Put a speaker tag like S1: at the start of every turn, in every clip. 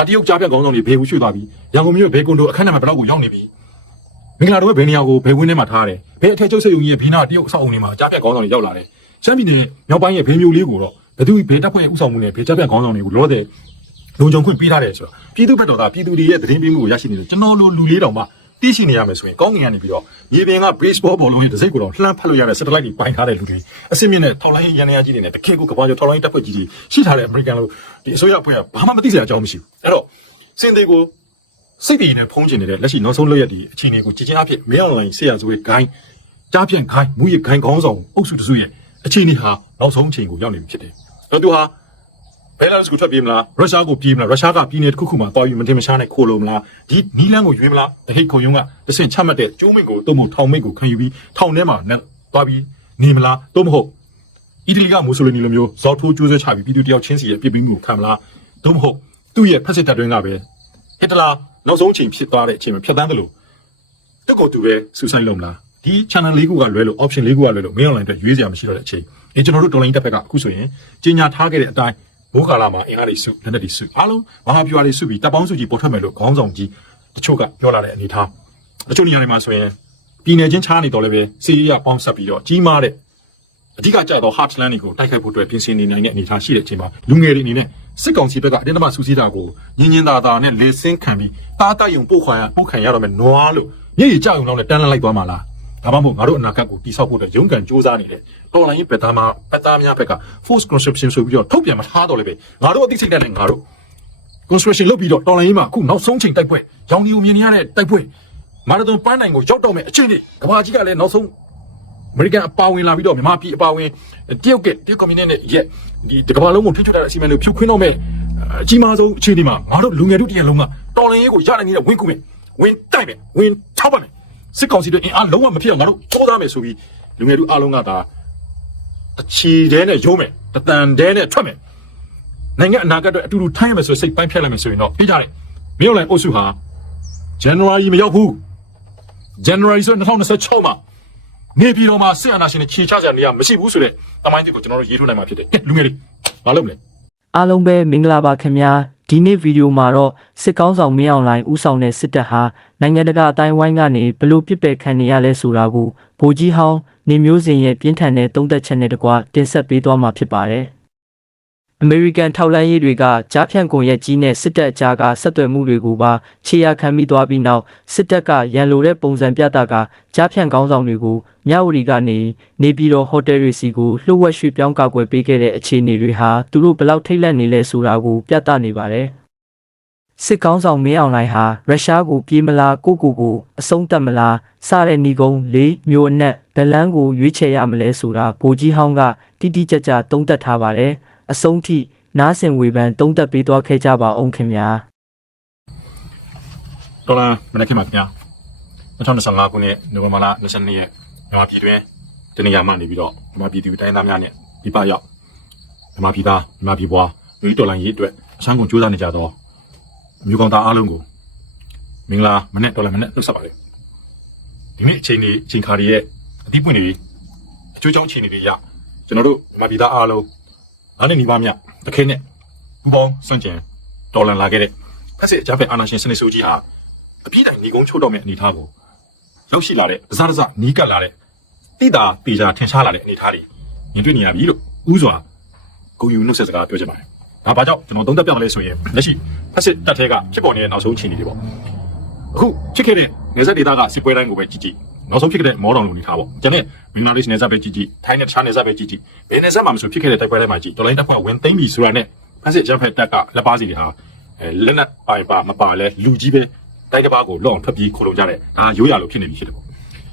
S1: အတရုတ်ကြားပြတ်ခေါင်းဆောင်တွေဘယ်ကိုရွှေ့သွားပြီရန်ကုန်မြို့ဘယ်ကွန်ဒိုအခန်းထဲမှာဘယ်တော့ကိုရောက်နေပြီမင်္ဂလာတော်ဘယ်နေရာကိုဘယ်ဝင်းထဲမှာထားတယ်ဘယ်အထက်ကျုပ်စိတ်ုံကြီးရဲ့ဘေးနာတရုတ်အဆောက်အုံတွေမှာကြားပြတ်ခေါင်းဆောင်တွေရောက်လာတယ်ရှမ်းပြည်နယ်မြောက်ပိုင်းရဲ့ဘေးမျိုးလေးကိုတော့ဘယ်သူဘယ်တပ်ဖွဲ့ရဲ့ဥဆောင်မှုနဲ့ဘယ်ကြားပြတ်ခေါင်းဆောင်တွေကိုလောတဲ့လုံခြုံခွင့်ပေးထားတယ်ဆိုတော့ပြည်သူဘက်တော်သားပြည်သူတွေရဲ့သတင်းပေးမှုကိုရရှိနေတယ်ကျွန်တော်လိုလူလေးတောင်မှ သိရှိနေရမယ်ဆိုရင်ကောင်းငင်ကနေပြီးတော့မြေပြင်က baseball ဘောလုံးရဲ့တစ်စိတ်ကိုတော့လှမ်းဖက်လို့ရတဲ့ satellite တွေပိုင်ထားတဲ့လူတွေအစင်းမြင့်တဲ့ထောက်လိုင်းရန်ရကြီးတွေနဲ့တကယ့်ကိုကမ္ဘာကျော်ထောက်လိုင်းတပ်ဖွဲ့ကြီးတွေရှိထားတဲ့ American လို့ဒီအစိုးရအဖွဲ့ကဘာမှမသိစရာအကြောင်းမရှိဘူးအဲ့တော့စင်သေးကိုစိတ်တည်နဲ့ဖုံးကျင်နေတဲ့လက်ရှိနောက်ဆုံးလွတ်ရတဲ့အခြေအနေကိုကြည်ချင်းအဖြစ်မင်းအောင်လိုင်းဆရာဆိုရဲ့ဂိုင်းကြားပြန့်ဂိုင်းမူရဂိုင်းခေါင်းဆောင်အုပ်စုတစုရဲ့အခြေအနေဟာနောက်ဆုံးအချိန်ကိုရောက်နေပြီဖြစ်တယ်အဲ့တော့သူဟာ ဘယ်လာစကူထွက်ပြေးမလားရုရှားကိုပြေးမလားရုရှားကပြည်နယ်တစ်ခုခုမှာတွားပြီးမတင်မရှားနဲ့ခိုးလို့မလားဒီနီလန်းကိုရွေးမလားတဟိတ်ခုံယုံကတဆင့်ချမှတ်တဲ့ကျိုးမိတ်ကိုတုံးမထောင်မိတ်ကိုခံယူပြီးထောင်ထဲမှာနဲ့တွားပြီးနေမလားသို့မဟုတ်အီတလီကမူဆိုလီနီလိုမျိုးဇော်ထိုးကျိုးဆွဲချပြီးပြည်သူတယောက်ချင်းစီရဲ့ပြည်ပြီးမှုကိုခံမလားသို့မဟုတ်သူ့ရဲ့ဖက်စစ်တပ်တွင်းကပဲဟစ်တလာနောက်ဆုံးအချိန်ဖြစ်သွားတဲ့အချိန်မှာဖြတ်တန်းတယ်လို့တက်ကိုသူပဲစူဆိုင်လုံးမလားဒီ channel လေးခုကလွဲလို့ option လေးခုကလွဲလို့မင်း online အတွက်ရွေးစရာမရှိတော့တဲ့အချိန်အဲကျွန်တော်တို့ online တက်ဘက်ကအခုဆိုရင်ကြီးညာထားခဲ့တဲ့အတိုင်း မိုးကာလာမှာအင်အားတွေစုလက်နက်တွေစုအားလုံးမဟာပြွာတွေစုပြီးတပ်ပေါင်းစုကြီးပေါ်ထွက်မယ်လို့ခေါင်းဆောင်ကြီးတချို့ကပြောလာတဲ့အနေအထားတချို့နေရာတွေမှာဆိုရင်ပြည်နယ်ချင်းချားနေတော့လည်းပဲစီးရီးယားပေါင်းဆက်ပြီးတော့ကြီးမားတဲ့အဓိကကျတော့ heartland တွေကိုတိုက်ခိုက်ဖို့အတွက်ပြင်ဆင်နေနိုင်တဲ့အနေအထားရှိတဲ့အချိန်မှာလူငယ်တွေအနေနဲ့စစ်ကောင်စီဘက်ကအတင်းအဓမ္မစူးစီးတာကိုညင်ညင်သာသာနဲ့လေဆင်းခံပြီးတားတိုက်ယုံပို့ခွာရပို့ခံရတော့မယ်နွားလို့ညည်ကြုံတော့နဲ့တန်းလန်းလိုက်သွားမှာလား ဒါမှမဟုတ်ငါတို့အနာဂတ်ကိုတိဆောက်ဖို့အတွက်ရုန်းကန်စူးစမ်းနေတဲ့တော်လိုင်းရေးပက်သားမှာပက်သားများဘက်က force conscription ဆိုပြီးတော့ထုတ်ပြန်မထားတော့လည်းပဲငါတို့အသိစိတ်နဲ့ငါတို့ construction လုပ်ပြီးတော့တော်လိုင်းရေးမှာအခုနောက်ဆုံးချိန်တိုက်ပွဲရောင်ဒီကိုမြင်နေရတဲ့တိုက်ပွဲမာရသွန်ပန်းနိုင်ကိုရောက်တော့မယ်အချိန်ကြီးကဘာကြီးကလည်းနောက်ဆုံးအမေရိကန်အပါဝင်လာပြီးတော့မြန်မာပြည်အပါဝင်တရုတ်ကတရုတ်ကွန်မြူနစ်နဲ့ရက်ဒီတကမ္ဘာလုံးကိုဖိချွတ်တဲ့အစီအမံတွေဖြုတ်ခွင်းတော့မဲ့အကြီးမားဆုံးအခြေအနေမှာငါတို့လူငယ်တို့တရလုံးကတော်လင်းရေးကိုရနိုင်နေတဲ့ဝင်းကူမယ်ဝင်းတိုက်မယ်ဝင်းထောက်ပါမယ် စစ်ကောင်စီတို့အင်အားလုံးဝမဖြစ်အောင်ငါတို့ကြောသားမယ်ဆိုပြီးလူငယ်တို့အားလုံးကဒါအချီတဲနဲ့ရုံးမယ်တတန်တဲနဲ့ထွက်မယ်နိုင်ငံအနာဂတ်အတွက်အတူတူထိုင်းရမယ်ဆိုစိတ်ပိုင်းဖြတ်လိုက်မယ်ဆိုရင်တော့ပြကြတယ်မြို့လိုက်အုပ်စုဟာ January မရောက်ဘူး January ဆို2026မှာနေပြည်တော်မှာစစ်အာဏာရှင်တွေခြေချကြနေရမရှိဘူးဆိုတဲ့တမိုင်းတစ်ကိုကျွန်တော်တို့ရေးထုတ်နိုင်မှာဖြစ်တယ်။ကဲလူငယ်တွေမလုပ်နဲ့
S2: အားလုံးပဲမင်္ဂလာပါခင်ဗျာ ဒီနေ့ဗီဒီယိုမှာတော့စစ်ကောင်းဆောင်မင်းအောင်လှိုင်ဦးဆောင်တဲ့စစ်တပ်ဟာနိုင်ငံတကာအတိုင်းဝိုင်းကနေဘလို့ပြစ်ပယ်ခံနေရလဲဆိုတာကိုဗိုလ်ကြီးဟောင်းနေမျိုးစင်ရဲ့ပြင်းထန်တဲ့သုံးသက်ချက်နဲ့တကွတင်ဆက်ပေးသွားမှာဖြစ်ပါတယ် အမေရိကန်ထောက်လှမ်းရေးတွေကကြားဖြန့်ကွန်ရက်ကြီးနဲ့စစ်တပ်အကြားကဆက်သွယ်မှုတွေကိုပါခြေရခံပြီးသွားပြီးနောက်စစ်တပ်ကရန်လိုတဲ့ပုံစံပြတာကကြားဖြန့်ကောင်းဆောင်တွေကိုမြဝတီကနေနေပြည်တော်ဟိုတယ်တွေစီကိုလှုပ်ဝက်ရွှေ့ပြောင်းကာကွယ်ပေးခဲ့တဲ့အခြေအနေတွေဟာသူတို့ဘယ်လောက်ထိတ်လန့်နေလဲဆိုတာကိုပြသနေပါတယ်စစ်ကောင်းဆောင်မင်းအောင်လှိုင်ဟာရုရှားကိုပြေးမလားကိုကိုကိုအဆုံးသတ်မလားစတဲ့ဏီကုန်းလေးမျိုးအနက်ဘယ်လန်းကိုရွေးချယ်ရမလဲဆိုတာဗိုလ်ကြီးဟောင်းကတိတိကျကျသုံးသပ်ထားပါတယ် အဆုံးထိနားဆင်ဝေဖန်သုံးသပ်ပေးသွားခဲ့ကြပါအောင်ခင်ဗျာ
S1: ဒေါ်လာမနေ့ကမှခင်ဗျာ2025ခုနှစ်နိုဝင်ဘာလ22ရက်မြန်မာပြည်တွင်းတနေရာမှနေပြီးတော့မြန်မာပြည်သူတိုင်းသားများနဲ့ပြပရောက်မြန်မာပြည်သားမြန်မာပြည်ပွားလူဒေါ်လာရေးအတွက်အဆန်းကုန်စူးစမ်းနေကြတော့မြို့ကောင်သားအားလုံးကိုမင်္ဂလာမနေ့ဒေါ်လာမနေ့နှုတ်ဆက်ပါတယ်ဒီနေ့အချိန်ဒီအချိန်ခါတွေရဲ့အသီးပွင့်တွေအကျိုးကြောင့်အချိန်တွေရကျွန်တော်တို့မြန်မာပြည်သားအားလုံး အားနဲ့ညီပါမြတခဲနဲ့ပူပေါင်းစွန့်ကျင်ဒေါ်လာလာခဲ့တဲ့ဖက်စစ်အကြမ်းဖက်အာဏာရှင်စနစ်ဆိုးကြီးဟာအပြည့်တိုင်ညီကုန်းချိုးတော့မဲ့အနေအထားကိုရောက်ရှိလာတဲ့ဒဇဒဇနီးကပ်လာတဲ့တိတာတေချာထင်ရှားလာတဲ့အနေအထားတွေမြင်တွေ့နေရပြီလို့ဥစွာဂုံယူနှုတ်ဆက်စကားပြောချင်ပါတယ်။ဒါဘာကြောင့်ကျွန်တော်သုံးသပ်ပြတယ်လဲဆိုရင်လက်ရှိဖက်စစ်တပ်ထဲကဖြစ်ပေါ်နေတဲ့နောက်ဆုံးအခြေအနေတွေပေါ့။အခုဖြစ်ခဲ့တဲ့နေဆက်ဒေသကစစ်ပွဲတိုင်းကိုပဲကြည့်ကြည့် နောက်ဆုံးဖြစ်ခဲ့တဲ့မော်တော်လူနေထားပေါ့။ကျွန်တော်မင်္ဂလာလေးနေဆက်ပဲကြည့်ကြည့်ထိုင်းနဲ့တခြားနေဆက်ပဲကြည့်ကြည့်ဘယ်နေဆက်မှာမဆိုဖြစ်ခဲ့တဲ့တိုက်ပွဲတိုင်းမှာကြည့်တော်လိုင်းတပ်ဖွဲ့ဝင်သိမ့်ပြီဆိုတာနဲ့ဖက်စစ်ဂျမ်ဖက်တပ်ကလက်ပါစီတွေဟာအဲလက်နက်ပိုင်ပါမပါလဲလူကြီးပဲတိုက်တစ်ပါးကိုလောအောင်ထွက်ပြေးခိုလုံကြတယ်ဒါရိုးရလို့ဖြစ်နေပြီဖြစ်တယ်ပေါ့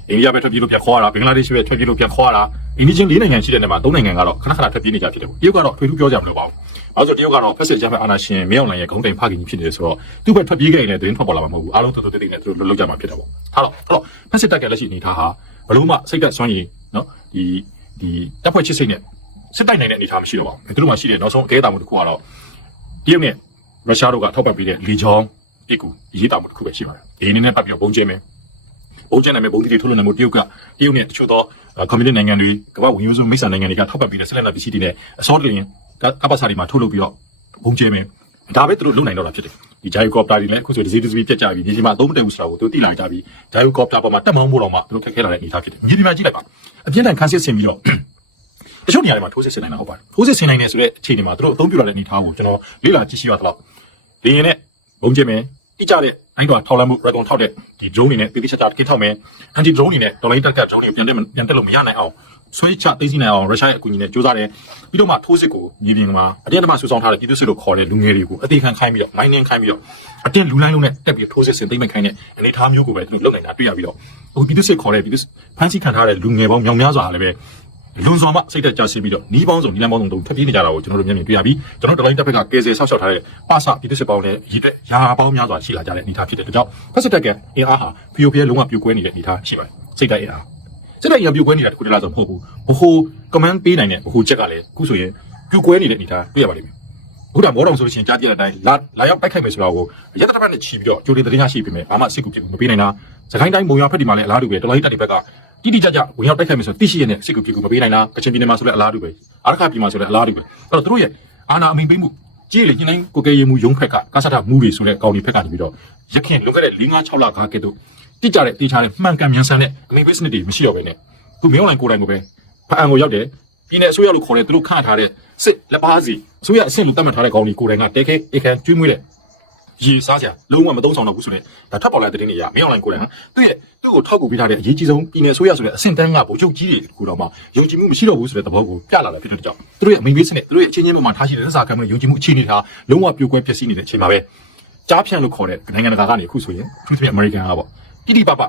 S1: အိန္ဒိယပဲထွက်ပြေးလို့ပြန်ခေါ်ရတာဘင်္ဂလားဒေ့ရှ်ပဲထွက်ပြေးလို့ပြန်ခေါ်ရတာအိန္ဒိချင်း၄နိုင်ငံရှိတဲ့နေရာမှာ၃နိုင်ငံကတော့ခဏခဏထွက်ပြေးနေကြဖြစ်တယ်ပေါ့တရုတ်ကတော့ထွေထူးပြောကြမလို့ပါဘူး အဲဆိုတရုတ်ကတော့ဖက်စစ်ဂျမ်ဖက်အာနာရှင်မြောက်နိုင်ရဲ့ခေါင်းတိုင်ဖခင်ကြီးဖြစ်နေတယ်ဆိုတော့သူ့ဘက်ထွက်ပြေးခဲ့ရင်လည်းသတင်းထွက်ပေါ်လာမှာမဟုတ်ဘူးအားလုံးတော်တော်တိတ်တိတ်နဲ့သူတို့လုပ်ကြမှာဖြစ်တယ်ပေါ့ဟာတော့အဲ့တော့ဖက်စစ်တက်ကလက်ရှိအနေထားဟာဘလို့မှစိတ်သက်ဆွမ်းရည်နော်ဒီဒီတပ်ဖွဲ့ချစ်စိတ်နဲ့စစ်တိုက်နိုင်တဲ့အနေထားမရှိတော့ပါဘူးသူတို့မှရှိတဲ့နောက်ဆုံးအသေးအတာမှုတစ်ခုကတော့တရုတ်နဲ့ရုရှားတို့ကထောက်ပံ့ပေးတဲ့လေကြောင်းတစ်ခုရေးတာမှုတစ်ခုပဲရှိပါတယ်ဒီအနေနဲ့ပတ်ပြီးတော့ပုံကျဲမယ်ဘုံကျန်နိုင်မဲ့ဘုံတိတွေထုတ်လွှင့်နိုင်မှုတရုတ်ကတရုတ်နဲ့တချို့သောကွန်မြူနတီနိုင်ငံတွေကမ္ဘာဝင်ရိုးစုမိတ်ဆာနိုင်ငံတွေကထောက်ပံ့ပြီးတဲ့ဆက်လက်လာပစ္စည်းတွေနဲ့အစောတလင် ကပ္ပစာတွေမှာထုတ်လုပ်ပြီးတော့ဘုံကျဲမယ်ဒါပဲသူတို့လုပ်နိုင်တော့တာဖြစ်တယ်ဒီ gyrocopter တွေလည်းအခုဆိုဒီစီဒီစီပြတ်ကြပြီဒီစီမှာအသုံးမတည့်ဘူးဆိုတာကိုသူသိလာကြပြီ gyrocopter ပေါ်မှာတက်မောင်းဖို့တော့မှသူတို့ခက်ခဲလာတဲ့အနေအထားဖြစ်တယ်မြေပြင်မှာကြည့်လိုက်ပါအပြင်းထန်ခန်းစစ်ဆင်ပြီးတော့တချို့နေရာတွေမှာထိုးစစ်ဆင်နိုင်တာဟုတ်ပါတယ်ထိုးစစ်ဆင်နိုင်တယ်ဆိုတဲ့အခြေအနေမှာသူတို့အသုံးပြုလာတဲ့အနေအထားကိုကျွန်တော်လေ့လာကြည့်ရှုရသလောက်ဒီရင်နဲ့ဘုံကျင်းမယ်တိကျတဲ့အိုင်းတော်ထောက်လမ်းမှု recon ထောက်တဲ့ဒီ drone တွေနဲ့တိတိကျကျကင်းထောက်မယ် anti drone တွေနဲ့ dollar တက်တက် drone တွေပြန်တက်ပြန်တက်လို့မရနိုင်အောင် ဆွဲချသိသိနိုင်အောင်ရုရှားရဲ့အကူအညီနဲ့စ조사တယ်ပြီးတော့မှထိုးစစ်ကိုမြေပြင်မှာအတင်းအဓမ္မဆူဆောင်းထားတဲ့ပြည်သူစစ်လို့ခေါ်တဲ့လူငယ်တွေကိုအသေးခံခိုင်းပြီးတော့ mining ခိုင်းပြီးတော့အတင်းလူလိုင်းလုံးနဲ့တက်ပြီးထိုးစစ်ဆင်သိမ့်မဲ့ခိုင်းတဲ့အနေအထားမျိုးကိုပဲသူတို့လုပ်နိုင်တာတွေ့ရပြီးတော့အခုပြည်သူစစ်ခေါ်တဲ့ပြည်သူဖမ်းဆီးခံထားတဲ့လူငယ်ပေါင်းမြောင်များစွာလည်းပဲလွန်စွာမှစိတ်သက်ကြဆင်းပြီးတော့နီးပေါင်းစုံနီးလမ်းပေါင်းစုံတို့ထပ်ပြေးနေကြတာကိုကျွန်တော်တို့မျက်မြင်တွေ့ရပြီးကျွန်တော်တို့တိုင်းတစ်ဖက်ကကယ်ဆယ်ဆောက်ရှောက်ထားတဲ့ပါစပြည်သူစစ်ပေါင်းနဲ့ရည်တဲ့ရာပေါင်းများစွာရှိလာကြတဲ့အနေအထားဖြစ်တဲ့အတွက်ကြောင့်ဖက်စစ်တက်ကအင်အားဟာဖီယိုဖီယလုံးဝပြိုကွဲနေတဲ့အနေအထားရှိပါတယ်စိတ်သက်အင်အား စိတ်သက်အင်အားပြိုကွဲနေတာတခုတည်းလားဆိုမဟုတ်ဘူးဘိုး command ပေးနိုင်တဲ့ဘိုးချက်ကလည်းအခုဆိုရင်ပြိုကွဲနေတဲ့အနေအထားတွေ့ရပါလိမ့်မယ်အခုတော့မောတော်ဆိုလို့ရှိရင်ကြားကြည့်တဲ့အတိုင်းလာလာရောက်တိုက်ခိုက်မယ်ဆိုတော့ကိုရက်တစ်ပတ်နဲ့ချီပြီးတော့ကြိုတင်သတင်းရရှိပြီမယ်ဘာမှစစ်ကူဖြစ်မပေးနိုင်တာစကိုင်းတိုင်းမုံရွာဖက်ဒီမှာလည်းအလားတူပဲတော်လိုင်းတက်ဒီဘက်ကတိတိကျကျဝင်ရောက်တိုက်ခိုက်မယ်ဆိုတိရှိရတဲ့စစ်ကူဖြစ်ကူမပေးနိုင်တာကချင်ပြည်နယ်မှာဆိုလည်းအလားတူပဲအာရခပြည်မှာဆိုလည်းအလားတူပဲအဲ့တော့သူတို့ရဲ့အာဏာအမိန်ပေးမှုကြည့်လေညင်းကိုကဲရေမှုရုံးဖက်ကကဆတ်တာမှုတွေဆိုတဲ့ကောင်းဒီဖက်ကနေပြီးတော့ရခင်လွန်ခဲ့တဲ့၄၅6လခါကဲ့သို့ တိကျတဲ့တေချာတဲ့မှန်ကန်မြန်ဆန်တဲ့အမိန်ပေးစနစ်တွေမရှိတော့ဘဲနဲ့ခုမင်းအွန်လိုင်းကိုယ်တိုင်ကိုပဲဖအံကိုရောက်တယ်ပြည်နယ်အစိုးရလို့ခေါ်တဲ့သူတို့ခန့်ထားတဲ့စစ်လက်ပါစီအစိုးရအဆင့်လို့သတ်မှတ်ထားတဲ့ကောင်းဒီကိုယ်တိုင်ကတဲခဲအေခန်ကျွေးမွေးတဲ့ရေစားကြလုံးဝမသုံးဆောင်တော့ဘူးဆိုရင်ဒါထပ်ပေါ်လာတဲ့တင်းတွေရမင်းအွန်လိုင်းကိုလည်းဟာသူ့ရဲ့သူ့ကိုထောက်ကူပေးထားတဲ့အရေးကြီးဆုံးပြည်နယ်ဆိုရဆိုတဲ့အဆင့်တန်းကဗိုလ်ချုပ်ကြီးတွေကိုတော့မှယုံကြည်မှုမရှိတော့ဘူးဆိုတဲ့သဘောကိုပြလာတာဖြစ်တဲ့ကြောင့်သူတို့ရဲ့အမိန့်ပေးစနစ်သူတို့ရဲ့အချင်းချင်းပေါ်မှာထားရှိတဲ့သက်စာကံမှုယုံကြည်မှုအခြေအနေထားလုံးဝပြိုကွဲဖြစ်စီနေတဲ့အချိန်မှာပဲကြားဖြန့်လို့ခေါ်တဲ့နိုင်ငံတကာကနေအခုဆိုရင်သူတို့အမေရိကန်ကပေါ့ တိတိပပ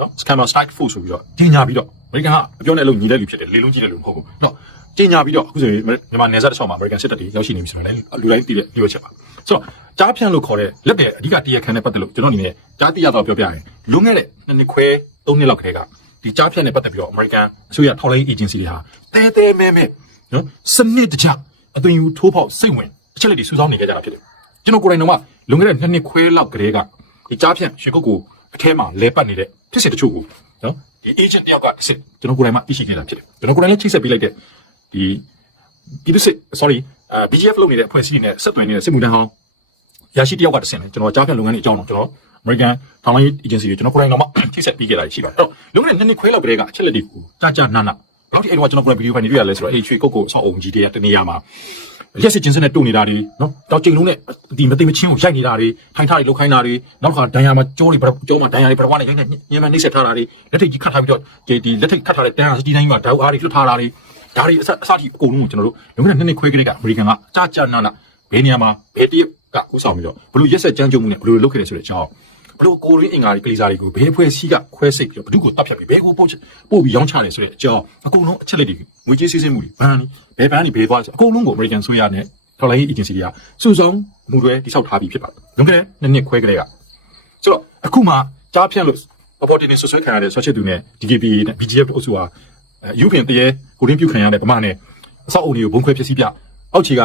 S1: နော် scammer strike force ဆိုပြီးတော့ကြီးညာပြီးတော့အမေရိကန်ကအပြောနဲ့အလုပ်ညီတဲ့လူဖြစ်တယ်လေလုံးကြီးတဲ့လူမဟုတ်ဘူးနော်ကြီးညာပြီးတော့အခုဆိုရင်မြန်မာနယ်စပ်တစ်ချောင်းမှာ American စစ်တပ်တွေရောက်ရှိနေပြီဆိုတော့လည်းလူတိုင်းသိတဲ့ပြောချက်ပါဆိုတော့ကြားဖြန့်လို့ခေါ်တဲ့လက်တဲ့အဓိကတရားခံနဲ့ပတ်သက်လို့ကျွန်တော်အနေနဲ့ကြားသိရတော့ပြောပြရင်လွန်ခဲ့တဲ့နှစ်နှစ်ခွဲသုံးနှစ်လောက်ခရဲကဒီကြားဖြန့်နဲ့ပတ်သက်ပြီးတော့ American အစိုးရထောက်လိုင်း agency တွေဟာတဲတဲမဲမဲနော်စနစ်တကျအသွင်ယူထိုးဖောက်စိတ်ဝင်အချက်လက်တွေစူးစောင်းနေကြတာဖြစ်တယ်ကျွန်တော်ကိုယ်တိုင်တော့မှလွန်ခဲ့တဲ့နှစ်နှစ်ခွဲလောက်ကလေးကဒီကြားဖြန့်ရွှေကုတ်ကို အထဲမှာလဲပတ်နေတဲ့ဖြစ်စဉ်တချို့ကိုနော်ဒီ agent တယောက်ကတစ်စစ်ကျွန်တော်ကိုယ်တိုင်မှသိရှိနေတာဖြစ်တယ်ကျွန်တော်ကိုယ်တိုင်လည်းချိတ်ဆက်ပေးလိုက်တဲ့ဒီပြည်သူစစ် sorry အာ BGF လုပ်နေတဲ့အဖွဲ့အစည်းတွေနဲ့ဆက်သွယ်နေတဲ့စစ်မှုထမ်းဟောင်းရရှိတယောက်ကတဆင်တယ်ကျွန်တော်ကြားဖြတ်လုပ်ငန်းတွေအကြောင်းတော့ကျွန်တော် American ထောင်လိုင်း agency တွေကျွန်တော်ကိုယ်တိုင်တော့မှထိဆက်ပြီးခဲ့တာရှိပါတယ်အဲ့တော့လုံးဝနှစ်နှစ်ခွဲလောက်ကလေးကအချက်လက်တွေကိုကြာကြာနာနာဘယ်လောက်ထိအဲ့တော့ကျွန်တော်ကိုယ်တိုင်ဗီဒီယိုဖိုင်တွေတွေ့ရလဲဆိုတော့အဲ့ချွေကုတ်ကိုဆောက်အုံကြီးတွေကတနေရာမှာ ရက်စစ်ချင်းစနဲ့တုံနေတာတွေနော်တောက်ကျိန်လုံးနဲ့ဒီမသိမချင်းကိုရိုက်နေတာတွေထိုင်ထားတွေလှုပ်ခိုင်းတာတွေနောက်တစ်ခါဒဏ်ရာမှာကြောတွေကြောမှာဒဏ်ရာတွေပထမနဲ့ရိုက်နေညံမနှိမ့်ဆက်ထားတာတွေလက်ထိတ်ကြီးခတ်ထားပြီးတော့ဒီလက်ထိတ်ခတ်ထားတဲ့တန်းဟာဒီတိုင်းမှာဓာတ်အားတွေလွှတ်ထားတာတွေဒါတွေအစအစထိအကုန်လုံးကိုကျွန်တော်တို့လုံခဲ့တဲ့နှစ်နှစ်ခွဲကလေးကအမေရိကန်ကကြာကြာနာနာဘယ်နေရာမှာဘယ်တရက်ကကူးဆောင်ပြီးတော့ဘလို့ရက်ဆက်ကြမ်းကြုတ်မှုနဲ့ဘလို့လုပ်ခဲ့တယ်ဆိုတဲ့အကြောင်း ဘလို့ကိုရင်းအင်္ဂါတွေကလေးစားတွေကိုဘယ်ဖွဲ့စည်းကခွဲစိတ်ပြီးတော့ဘဒုကိုတတ်ဖြတ်ပြီးဘယ်ကိုပို့ပို့ပြီးရောင်းချတယ်ဆိုတဲ့အကြောင်းအကုန်လုံးအချက်လက်တွေငွေကြေးစီးဆင်းမှုတွေဘန်းဘယ်ဘန်းတွေဘယ်သွားဆိုအကုန်လုံးကိုအမေရိကန်ဆိုရနဲ့ထော်လိုင်း agency တွေကစုဆောင်မှုတွေတိစောက်ထားပြီးဖြစ်ပါတယ်လုံခဲ့တဲ့နှစ်နှစ်ခွဲကလေးကဆိုတော့အခုမှကြားဖြန့်လို့ reporting တွေဆွဆွဲခံရတဲ့ဆွဲချက်သူနဲ့ DKP နဲ့ BGF အုပ်စုဟာအဲယူခင်တရေကိုရင်းပြုခံရတဲ့ဗမာနဲ့အဆောက်အုံတွေကိုဘုံခွဲပစ္စည်းပြအောက်ခြေက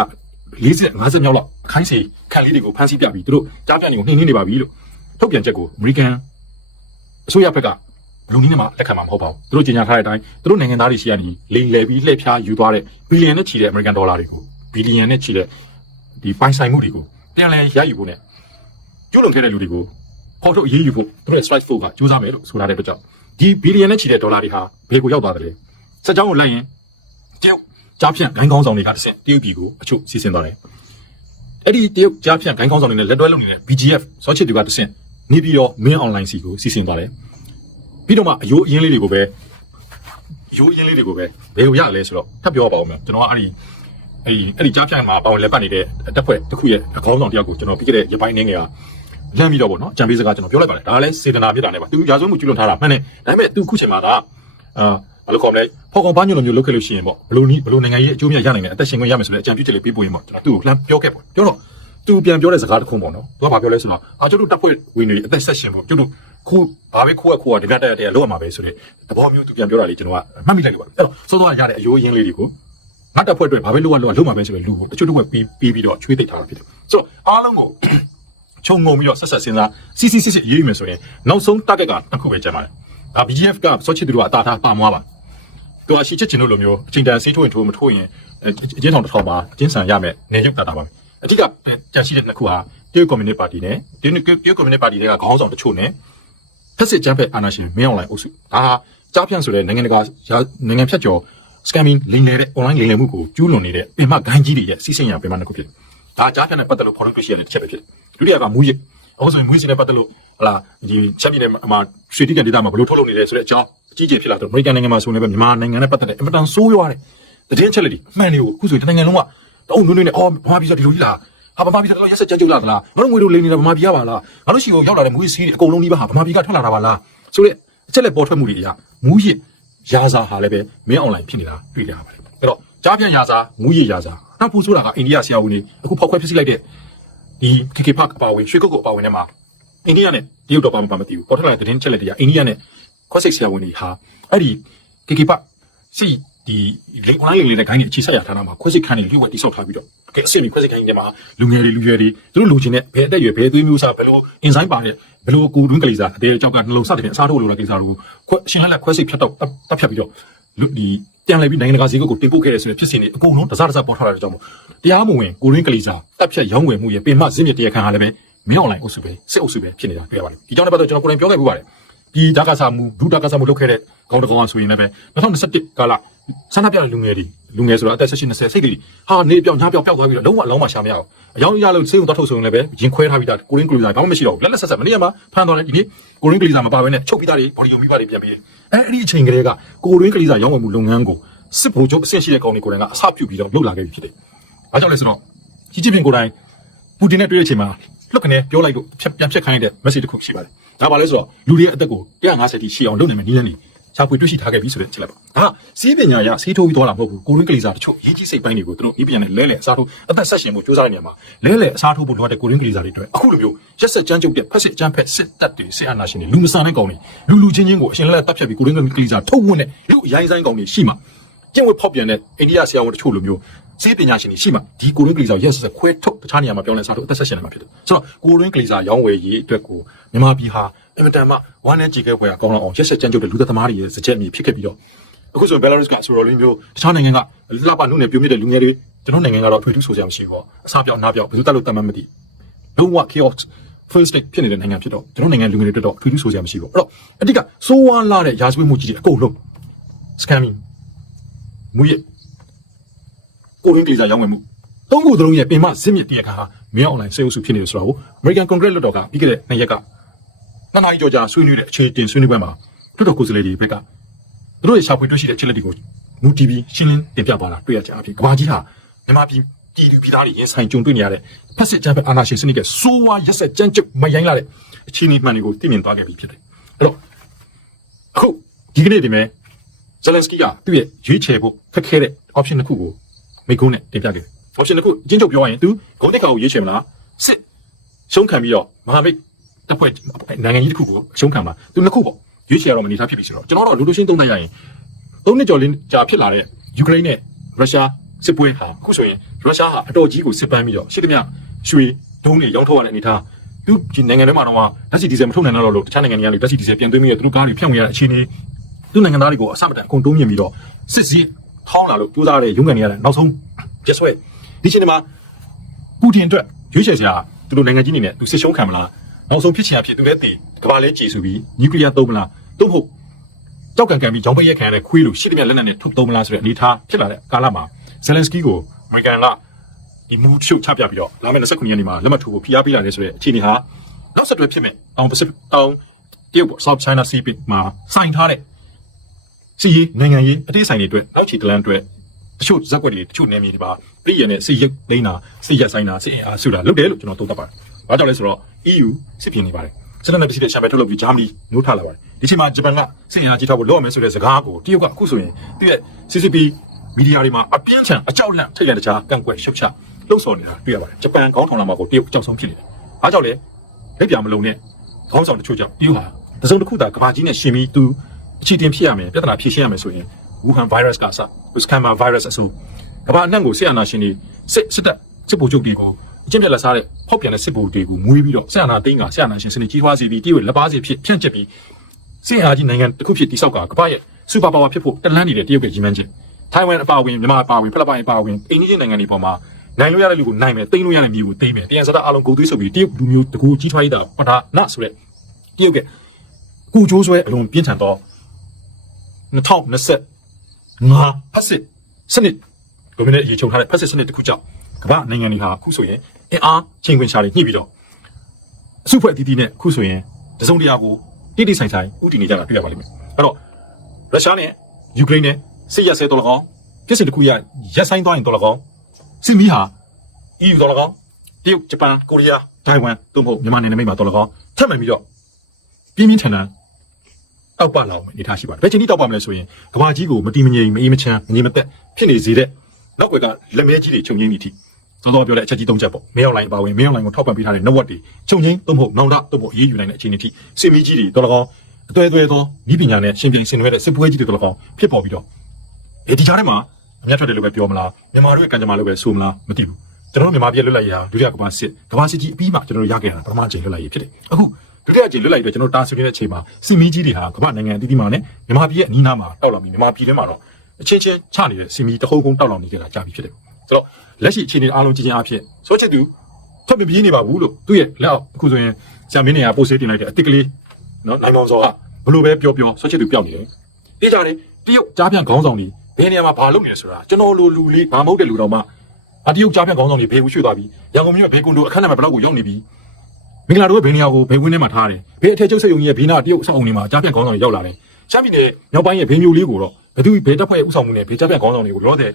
S1: 40 50မြောက်လောက်အခိုင်းစီခံလေးတွေကိုဖမ်းဆီးပြပြီးသူတို့ကြားပြန်တွေကိုနှိမ့်နှင်းနေပါပြီလို့ ထုတ်ပြန်ချက်ကိုအမေရိကန်အစိုးရဘက်ကလူနည်းနဲ့မှလက်ခံမှာမဟုတ်ပါဘူးသူတို့ကြေညာထားတဲ့အတိုင်းသူတို့နိုင်ငံသားတွေရှိရနေလိမ်လည်ပြီးလှည့်ဖျားယူသွားတဲ့ဘီလီယံနဲ့ချီတဲ့အမေရိကန်ဒေါ်လာတွေကိုဘီလီယံနဲ့ချီတဲ့ဒီပိုင်ဆိုင်မှုတွေကိုပြန်လည်ရယူဖို့နဲ့ကျိုးလွန်ခဲ့တဲ့လူတွေကိုဖော်ထုတ်အရေးယူဖို့သူတို့ရဲ့ strike force ကစူးစမ်းမယ်လို့ဆိုထားတဲ့အတွက်ကြောင့်ဒီဘီလီယံနဲ့ချီတဲ့ဒေါ်လာတွေဟာဘယ်ကိုရောက်သွားတယ်လဲစက်ကြောင်းကိုလိုက်ရင်တရုတ်ကြားဖြန့်ဂိုင်းကောင်းဆောင်တွေကတစ်ဆင့်တရုတ်ပြည်ကိုအချုပ်စီစဉ်သွားတယ်။အဲ့ဒီတရုတ်ကြားဖြန့်ဂိုင်းကောင်းဆောင်တွေနဲ့လက်တွဲလုပ်နေတဲ့ BGF စောချစ်တွေကတစ်ဆင့် နေပြီးတော့ main online စီကိုစီစဉ်သွားတယ်။ပြီးတော့မှအယိုးအရင်းလေးတွေကိုပဲအယိုးအရင်းလေးတွေကိုပဲဘယ်လိုရလဲဆိုတော့ထပ်ပြောပါဦးမယ်ကျွန်တော်ကအဲ့ဒီအဲ့ဒီအဲ့ဒီကြားဖြန့်မှာပေါဝင်လက်ပတ်နေတဲ့တက်ဖွဲ့တစ်ခုရဲ့အကောင်းဆောင်တယောက်ကိုကျွန်တော်ပြီးခဲ့တဲ့ရပိုင်းနေငယ်ကလမ်းပြီးတော့ဗောနော်အကြံပေးစကားကျွန်တော်ပြောလိုက်ပါတယ်ဒါလည်းစေတနာပြတာနဲ့ပါသူရာဇဝမှုကျူးလွန်ထားတာမှန်တယ်ဒါပေမဲ့သူခုချိန်မှာကအာဘာလို့ခေါ်မလဲဖောက်ကောင်ပန်းညွန့်လိုမျိုးလုပ်ခဲ့လို့ရှိရင်ပေါ့ဘလို့နီးဘလို့နိုင်ငံရေးအကျိုးမြတ်ရနိုင်တယ်အသက်ရှင်ခွင့်ရမယ်ဆိုတဲ့အကြံပြုချက်လေးပေးပို့ရင်ပေါ့ကျွန်တော်သူ့ကိုလှမ်းပြောခဲ့ပေါ့ပြောတော့ သူပြန်ပြောတဲ့စကားတစ်ခုပေါ့နော်သူကဘာပြောလဲဆိုတော့အာကျုပ်တို့တပ်ဖွဲ့ဝင်တွေအသက်ဆက်ရှင်ပေါ့ကျုပ်တို့ခုဘာပဲခိုးရခိုးရဒီကတက်တက်လောက်ရမှာပဲဆိုတဲ့သဘောမျိုးသူပြန်ပြောတာလေးကျွန်တော်ကမှတ်မိလိုက်လို့ပါအဲ့တော့စောစောကရတဲ့အယိုးရင်းလေးတွေကိုငါတပ်ဖွဲ့အတွက်ဘာပဲလုပ်ရလုပ်ရလုပ်မှာပဲဆိုတဲ့လူကိုတချို့တော့ပြီးပြီးပြီးတော့ချွေးသိပ်ထားတာဖြစ်တယ်ဆိုတော့အားလုံးကိုခြုံငုံပြီးတော့ဆက်ဆက်စဉ်းစားစီစီစစ်စစ်ရေးယူမယ်ဆိုရင်နောက်ဆုံး target ကတစ်ခုပဲကျန်ပါတယ်ဒါ BGF ကစောချစ်သူတို့ကအတားထားပါမွားပါသူအရှိချက်ချင်လို့လိုမျိုးအချိန်တန်ဆေးထိုးရင်ထိုးမထိုးရင်အကျင်းထောင်တစ်ထောင်မှာကျင်းဆန်ရမယ်နေရုပ်တတ်တာပါ အဓိကကြန့်ရှိတဲ့နှစ်ခုဟာတရုတ်ကွန်မြူနစ်ပါတီနဲ့တရုတ်တရုတ်ကွန်မြူနစ်ပါတီတွေကခေါင်းဆောင်တချို့နဲ့ဖက်စစ်ကြမ်းဖက်အာဏာရှင်မင်းအောင်လှိုင်အုပ်စုဒါဟာကြားဖြန့်ဆိုတဲ့နိုင်ငံတကာရာနိုင်ငံဖြတ်ကျော် scamming လိမ်လည်တဲ့ online လိမ်လည်မှုကိုကျူးလွန်နေတဲ့ပင်မဂိုင်းကြီးတွေရဲ့စီးစိမ်ရပင်မတစ်ခုဖြစ်တယ်။ဒါကြားဖြန့်နဲ့ပတ်သက်လို့ဖော်ထုတ်တွေ့ရှိရတဲ့တစ်ချက်ပဲဖြစ်တယ်။ဒုတိယကမူရစ်အခုဆိုရင်မူရစ်နဲ့ပတ်သက်လို့ဟလာဒီချက်ပြည်နယ်မှာရွှေတိကန်ဒေတာမှာဘယ်လိုထုတ်လုပ်နေလဲဆိုတဲ့အကြောင်းအကြီးကြီးဖြစ်လာတော့အမေရိကန်နိုင်ငံမှာဆိုရင်လည်းမြန်မာနိုင်ငံနဲ့ပတ်သက်တဲ့အင်မတန်ဆိုးရွားတဲ့သတင်းချက်လက်တွေအမှန်တွေကိုအခုဆိုရင်တနိုင်ငံလုံးက တုံးနွေးနွေးနဲ့အော်ဗမာပြည်ဆိုဒီလိုကြီးလားဟာဗမာပြည်ဆိုတော့ရက်ဆက်ကြမ်းကြုတ်လာသလားငါတို့ငွေတို့လိမ်နေတာဗမာပြည်ရပါလားငါတို့ရှိကိုရောက်လာတဲ့မူရစ်စီးတွေအကုန်လုံးကြီးပါဟာဗမာပြည်ကထွက်လာတာပါလားဆိုတဲ့အချက်လက်ပေါ်ထွက်မှုတွေအရမူရစ်ရာဇာဟာလည်းပဲမင်းအွန်လိုင်းဖြစ်နေတာတွေ့ကြရပါတယ်အဲ့တော့ကြားပြန်ရာဇာမူရစ်ရာဇာနောက်ပူဆိုတာကအိန္ဒိယဆရာဝန်တွေအခုဖောက်ခွဲဖြစ်စီလိုက်တဲ့ဒီ KK Park အပါဝင်ရွှေကုတ်ကုတ်အပါဝင်ထဲမှာအိန္ဒိယနဲ့တရုတ်တော့ပါမပါမသိဘူးပေါ်ထွက်လာတဲ့သတင်းချက်လက်တွေကအိန္ဒိယနဲ့ခွက်စိတ်ဆရာဝန်တွေဟာအဲ့ဒီ KK Park စီ ဒီလေအွန်လိုင်းလေးနဲ့ဂိုင်းတွေအခြေဆက်ရထားတာမှာခွဲစိတ်ခန်းတွေလျှို့ဝှက်တိစောက်ထားပြီးတော့ကဲအစ်စ်ပြီးခွဲစိတ်ခန်းကြီးတွေမှာလူငယ်တွေလူရွယ်တွေသူတို့လူချင်းနဲ့ဘယ်အသက်အရွယ်ဘယ်သွေးမျိုးစားဘယ်လိုအင်ဇိုင်းပါတဲ့ဘယ်လိုကိုတွင်းကလေးစားအသေးအကြောက်ကနှလုံးစတဲ့အစားထိုးလိုလာကိစ္စတို့ခွဲရှင်လက်လက်ခွဲစိတ်ဖြတ်တော့တပ်ဖြတ်ပြီးတော့လူဒီပြန်လိုက်ပြီးနိုင်ငံတကာဈေးကွက်ကိုတင်ပို့ခဲ့တဲ့ဆိုတဲ့ဖြစ်စဉ်တွေအကုန်လုံးတစားတစားပေါ်ထွက်လာတဲ့ကြောင့်မို့တရားမဝင်ကိုရင်းကလေးစားတပ်ဖြတ်ရောင်းဝယ်မှုရဲ့ပင်မဇင်းမြစ်တရားခံဟာလည်းပဲမင်းအွန်လိုင်းအုပ်စုပဲစစ်အုပ်စုပဲဖြစ်နေတာတွေ့ရပါတယ်ဒီကြောင့်လည်းပတ်သက်ကျွန်တော်ကိုယ်တိုင်ပြောခဲ့ပူပါတယ်ဒီဒါကစားမှုဒုဒါကစားမှုလုပ်ခဲ့တဲ့ခေါင်းတကောင်ဆိုရင်လည်းပဲ2021ကာလ ဆန္ဒပြတဲ့လူငယ်တွေလူငယ်ဆိုတော့အသက်18 20စိတ်တွေဟာနေပြောင်းညပြောင်းပျောက်သွားပြီးတော့လုံးဝလုံးဝရှာမရအောင်အယောင်ရလို့စေုံသွားထုတ်ဆိုရင်လည်းပဲရင်ခွဲထားပြီးသားကိုရင်းကလေးစားဘာမှမရှိတော့ဘူးလက်လက်ဆက်ဆက်မနေ့ကမှဖမ်းသွားတယ်ဒီနေ့ကိုရင်းကလေးစားမပါဘဲနဲ့ချုပ်ပြီးသားတွေဘော်ဒီယုံပြီးပါတွေပြန်ပြီးအဲအဲ့ဒီအချိန်ကလေးကကိုရင်းကလေးစားရောင်းဝယ်မှုလုပ်ငန်းကိုစစ်ဗိုလ်ချုပ်အဆင့်ရှိတဲ့ကောင်တွေကိုယ်တိုင်ကအစပြုပြီးတော့လုပ်လာခဲ့ပြီဖြစ်တယ်။ဘာကြောင့်လဲဆိုတော့ကြီးကြီးပင်ကိုယ်တိုင်ပူတင်နဲ့တွေ့တဲ့အချိန်မှာလွတ်ကနေပြောလိုက်လို့ဖြတ်ပြန်ဖြတ်ခိုင်းတဲ့ message တစ်ခုရှိပါတယ်။ဒါပါလဲဆိုတော့လူတွေရဲ့အသက်ကို150တိရှိအောင်လုပ်နိုင်မယ်နည်းလမ်းတွေ ရှာဖွေတွေ့ရှိထားခဲ့ပြီဆိုတဲ့အချက်လက်ပါ။ဒါကစီးပညာရစီးထိုးပြီးသွားတာမဟုတ်ဘူး။ကိုရင်းကလေးစားတချို့ရေးကြီးစိတ်ပိုင်းတွေကိုသူတို့ဤပညာနဲ့လဲလဲအစားထိုးအသက်ဆက်ရှင်မှုစူးစမ်းနေနေမှာလဲလဲအစားထိုးဖို့လိုအပ်တဲ့ကိုရင်းကလေးစားတွေအတွက်အခုလိုမျိုးရက်ဆက်ကြမ်းကြုတ်တဲ့ဖက်စစ်ကြမ်းဖက်စစ်တပ်တွေစစ်အာဏာရှင်တွေလူမဆန်တဲ့ကောင်တွေလူလူချင်းချင်းကိုအရှင်လက်လက်တပ်ဖြတ်ပြီးကိုရင်းကလေးစားထုတ်ဝန်းတဲ့လူအရိုင်းဆိုင်ကောင်တွေရှိမှာကျင့်ဝတ်ဖောက်ပြန်တဲ့အိန္ဒိယဆရာဝန်တချို့လိုမျိုးစေပညာရှင်တွေရှိမှဒီကိုရင်းကလေးစာရက်ဆက်ခွဲထုတ်တခြားနေရာမှာပြောင်းလဲစားထုတ်အသက်ဆက်ရှင်နေမှာဖြစ်တယ်ဆိုတော့ကိုရင်းကလေးစာရောင်းဝယ်ရေးအတွက်ကိုမြန်မာပြည်ဟာ အင်မတန်မှဝမ်းနဲ့ကြည်ခဲ့ဖွယ်အကောင်းအောင်ရက်ဆက်ကြမ်းကြုတ်တဲ့လူသက်သမားတွေရဲ့စကြက်မြေဖြစ်ခဲ့ပြီးတော့အခုဆိုရင်ဘယ်လာရုစ်ကဆိုတော့လေးမျိုးတခြားနိုင်ငံကလှပနုနဲ့ပြိုမြစ်တဲ့လူငယ်တွေကျွန်တော်နိုင်ငံကတော့ထွေထူးဆိုကြမရှိဘူးဟောအစားပြောင်းနားပြောင်းဘယ်သူတက်လို့တတ်မှမသိလုံးဝ chaos first state ဖြစ်နေတဲ့နိုင်ငံဖြစ်တော့ကျွန်တော်နိုင်ငံလူငယ်တွေတက်တော့ထွေထူးဆိုကြမရှိဘူးအဲ့တော့အတိကစိုးဝါလာတဲ့ရာဇဝတ်မှုကြီးတွေအကုန်လုံး scamming မူရကိုရင်းကလေးစားရောင်းဝယ်မှုသုံးခုသလုံးရဲ့ပင်မဇစ်မြစ်တရားခါဟာမြေအွန်လိုင်းစေအုပ်စုဖြစ်နေတယ်ဆိုတော့ American Congress လွှတ်တော်ကပြီးခဲ့တဲ့နှစ်ရက်က နှစ်နာရီကျော်ကြာဆွေးနွေးတဲ့အခြေတင်ဆွေးနွေးပွဲမှာလွှတ်တော်ကိုယ်စားလှယ်တွေဘက်ကသူတို့ရဲ့ရှာဖွေတွေ့ရှိတဲ့ချက်လက်တွေကိုမူတီဗီရှင်းလင်းတင်ပြပါတာတွေ့ရကြအဖြစ်ကဘာကြီးဟာမြန်မာပြည်ပြည်သူပြည်သားတွေရင်ဆိုင်ကြုံတွေ့နေရတဲ့ဖက်စစ်ကြမ်းဖက်အာဏာရှင်စနစ်ကစိုးဝါရက်ဆက်ကြမ်းကြုတ်မယိုင်းလာတဲ့အခြေအနေမှန်တွေကိုသိမြင်သွားခဲ့ပြီဖြစ်တယ်အဲ့တော့အခုဒီကနေ့ဒီမဲ့ဇလန်စကီကသူ့ရဲ့ရွေးချယ်ဖို့ခက်ခဲတဲ့ option တစ်ခုကိုမိကုန်းနဲ့တင်ပြခဲ့တယ် option တစ်ခုအချင်းချုပ်ပြောရရင် तू ဂုံးတက်ကောင်ကိုရွေးချယ်မလားစစ်ရှုံးခံပြီးတော့မဟာမိတ် တပ်ဖွဲ့နိုင်ငံကြီးတစ်ခုကိုရှုံးခံမလား तू နှစ်ခုပေါ့ရွေးချယ်ရတော့မနေသားဖြစ်ပြီဆိုတော့ကျွန်တော်တို့လူလူရှင်းသုံးသပ်ရရင်သုံးနှစ်ကျော်လင်းကြာဖြစ်လာတဲ့ယူကရိန်းနဲ့ရုရှားစစ်ပွဲဟာအခုဆိုရင်ရုရှားဟာအတော်ကြီးကိုစစ်ပန်းပြီးတော့ရှစ်တမြရွှေဒုံးတွေရောင်းထုတ်ရတဲ့အနေထားသူဒီနိုင်ငံထဲမှာတော့ဓာတ်ဆီဒီဇယ်မထုတ်နိုင်တော့လို့တခြားနိုင်ငံတွေကလေဓာတ်ဆီဒီဇယ်ပြန်သွင်းပြီးတော့သူတို့ကားတွေဖြန့်ဝေရတဲ့အခြေအနေသူနိုင်ငံသားတွေကိုအစမတန်အကုန်တုံးမြင်ပြီးတော့စစ်စည်းထောင်းလာလို့ကြိုးစားတဲ့ရုံးကန်တွေရတဲ့နောက်ဆုံးပြဆွဲဒီချိန်မှာပူတင်အတွက်ရွေးချယ်စရာသူတို့နိုင်ငံကြီးနေနဲ့သူစစ်ရှုံးခံမလား နောက်ဆုံးဖြစ်ချင်အဖြစ်သူလည်းတည်ကဘာလဲကြည်စုပြီးနျူကလ িয়ার သုံးမလားသုံးဖို့ကြောက်ကန်ကန်ပြီးကြောင်းပိတ်ရက်ခံရတဲ့ခွေးလိုရှစ်တမြလက်နက်နဲ့ထုတ်သုံးမလားဆိုတဲ့အနေထားဖြစ်လာတဲ့ကာလမှာဇယ်လန်စကီကိုအမေရိကန်ကဒီမူရှုချပြပြီးတော့လာမယ့်29ရက်နေ့မှာလက်မှတ်ထိုးဖို့ဖိအားပေးလာတယ်ဆိုတဲ့အခြေအနေဟာနောက်ဆက်တွဲဖြစ်မဲ့အောင်ပစိဖိတ်အောင်တရုတ်ပေါ့ South China Sea မှာစိုင်ထားတဲ့စီရေးနိုင်ငံရေးအသေးဆိုင်တွေအတွက်နောက်ချီတလန်းအတွက်တချို့ဇက်ွက်တွေတချို့နယ်မြေတွေပါပြည်ရနဲ့စီရိတ်သိမ်းတာစီရက်ဆိုင်တာစီအင်အားစုတာလုပ်တယ်လို့ကျွန်တော်သုံးသပ်ပါတယ်။ ဘာကြောင့်လဲဆိုတော့ EU စစ်ပြင်နေပါတယ်။စစ်တပ်နဲ့ပြည်တဲ့ချန်ပီယံထုတ်လုပ်ပြီးဂျာမနီနှိုးထားလာပါတယ်။ဒီချိန်မှာဂျပန်ကစစ်အင်အားကြီးထားဖို့လုပ်ရမယ်ဆိုတဲ့စကားကိုတရုတ်ကအခုဆိုရင်သူ့ရဲ့ CCP မီဒီယာတွေမှာအပြင်းထန်အကြောက်လန့်ထိတ်ရတခြားကန့်ကွက်ရှုတ်ချလှုပ်ဆော်နေတာတွေ့ရပါတယ်။ဂျပန်ခေါင်းထောင်လာမှာကိုတရုတ်အကြောက်ဆုံးဖြစ်နေတယ်။ဘာကြောင့်လဲလက်ပြမလုံးနဲ့ခေါင်းဆောင်တချို့ကြောင့်တရုတ်ဟာတစုံတစ်ခုသာကဘာကြီးနဲ့ရှင်ပြီးသူအချီတင်ဖြစ်ရမယ်ပြဿနာဖြေရှင်းရမယ်ဆိုရင်ဝူဟန် virus ကအစဝစ်ကန်မာ virus အဆိုကဘာအနှံ့ကိုဆရာနာရှင်တွေစစ်စစ်တပ်စစ်ဗိုလ်ချုပ်တွေကိုအ ကျင့်ပြက်လက်စားတဲ့ဖောက်ပြန်တဲ့စစ်ဗိုလ်တွေကိုမွေးပြီးတော့ဆရာနာသိန်းကဆရာနာရှင်စနစ်ကြီးထွားစီပြီးတရုတ်လက်ပါစီဖြစ်ဖြန့်ကျက်ပြီးစစ်အားကြီးနိုင်ငံတစ်ခုဖြစ်တိဆောက်ကကဘာရဲ့စူပါပါဝါဖြစ်ဖို့တလန်းနေတဲ့တရုတ်ရဲ့ကြီးမှန်းချက်ထိုင်ဝမ်အပါအဝင်မြန်မာအပါအဝင်ဖိလစ်ပိုင်အပါအဝင်အိန္ဒိယနိုင်ငံတွေပေါ်မှာနိုင်လို့ရတဲ့လူကိုနိုင်မယ်တိမ့်လို့ရတဲ့မျိုးကိုတိမ့်မယ်တရားစတာအလုံးကိုသွေးဆုပ်ပြီးတရုတ်လူမျိုးတကူကြီးထွားရတာပထနာဆိုတဲ့တရုတ်ကကူကျိုးဆွဲအလုံးပြင်းထန်တော့2020ငါဖက်စစ်စနစ်ကိုမင်းရဲ့ရေချုံထားတဲ့ဖက်စစ်စနစ်တစ်ခုကြောင့်ကမ္ဘာနိုင်ငံတွေဟာအခုဆိုရင် အင်အားချိန်ခွင်ရှာတွေညှိပြီးတော့အစုဖွဲ့အသီးသီးနဲ့အခုဆိုရင်တစုံတရာကိုတိတိဆိုင်ဆိုင်ဥတည်နေကြတာတွေ့ရပါလိမ့်မယ်အဲ့တော့ရုရှားနဲ့ယူကရိန်းနဲ့စစ်ရက်ဆဲတော်လကောင်းပြည်စစ်တစ်ခုရရက်ဆိုင်သွားရင်တော်လကောင်းစစ်မီးဟာ EU တော်လကောင်းတရုတ်ဂျပန်ကိုရီးယားတိုင်ဝမ်တို့မဟုတ်မြန်မာနိုင်ငံမိတ်မှာတော်လကောင်းထပ်မှန်ပြီးတော့ပြင်းပြင်းထန်ထန်တောက်ပလာအောင်အနေထားရှိပါတယ်ဘယ်ချိန်ထိတောက်ပမလဲဆိုရင်ကဘာကြီးကိုမတီမငြိမ်မအေးမချမ်းမငြိမ်မသက်ဖြစ်နေစေတဲ့နောက်ွယ်ကလက်မဲကြီးတွေခြုံငင်းနေသည် သောတော်ပြောတဲ့အချက်ကြီး၃ချက်ပေါ့မင်းအောင်လိုင်းပါဝင်မင်းအောင်လိုင်းကိုထောက်ပံ့ပေးထားတဲ့ network တွေခြုံငင်းသို့မဟုတ်နောင်တသို့မဟုတ်အေးအေးယူနိုင်တဲ့အခြေအနေထိစစ်မီးကြီးတွေတော်လကောင်းအသွဲအသွဲသောဤပညာနဲ့ရှင်ပြိုင်ဆင်နွှဲတဲ့စစ်ပွဲကြီးတွေတော်လကောင်းဖြစ်ပေါ်ပြီးတော့အဲဒီကြားထဲမှာအများထွက်တယ်လို့ပဲပြောမလားမြန်မာတို့ရဲ့ကံကြမ္မာလို့ပဲဆိုမလားမသိဘူးကျွန်တော်တို့မြန်မာပြည်လွတ်လပ်ရေးဟာဒုတိယကမ္ဘာစစ်ကမ္ဘာစစ်ကြီးအပြီးမှကျွန်တော်တို့ရခဲ့တာပထမအကြိမ်လွတ်လပ်ရေးဖြစ်တယ်အခုဒုတိယအကြိမ်လွတ်လပ်ရေးပဲကျွန်တော်တာဆွေးနွေးတဲ့အချိန်မှာစစ်မီးကြီးတွေဟာကမ္ဘာနိုင်ငံအသီးသီးမှာနဲ့မြန်မာပြည်ရဲ့အနီးနားမှာတောက်လောင်ပြီးမြန်မာပြည်ထဲမှာတော့အချင်းချင်းချနေတဲ့စစ်မီးတဟုံးကုန်းတောက်လောင်နေကြတာကြာပြီဖြစ်တယ်ဆိုတော့ လက်ရှိအခြေအနေအားလုံးကြည့်ချင်းအဖြစ်ဆိုချက်သူထွက်မပြေးနေပါဘူးလို့သူ့ရဲ့လက်အောက်အခုဆိုရင်ဆရာမင်းနေရာပို့ဆေးတင်လိုက်တဲ့အစ်စ်ကလေးနော်နိုင်မောင်စောကဘလို့ပဲပြောပြောဆိုချက်သူပျောက်နေတယ်ဒီကြတယ်တရုတ်ကြားပြန်ခေါင်းဆောင်တွေဘယ်နေရာမှာဘာလုပ်နေလဲဆိုတာကျွန်တော်လိုလူလေးဘာမဟုတ်တဲ့လူတော်မှအတရုတ်ကြားပြန်ကောင်းဆောင်တွေဘေးကိုရွှေ့သွားပြီရန်ကုန်မြို့ဘေးကွန်ဒိုအခန်းနံပါတ်ဘယ်လောက်ကိုရောက်နေပြီမင်္ဂလာတို့ရဲ့ဘေးနေရာကိုဘေးဝင်းထဲမှာထားတယ်ဘေးအထက်ကျုပ်ဆက်ယုံကြီးရဲ့ဘေးနာတရုတ်အဆောင်အုံတွေမှာကြားပြန်ကောင်းဆောင်တွေရောက်လာတယ်ရှမ်းပြည်နယ်မြောက်ပိုင်းရဲ့ဘေးမျိုးလေးကိုတော့ဘယ်သူဘေးတပ်ဖွဲ့ရဲ့ဥဆောင်မှုနဲ့ဘေးကြားပြန်ကောင်းဆောင်တွေကိုလောတဲ့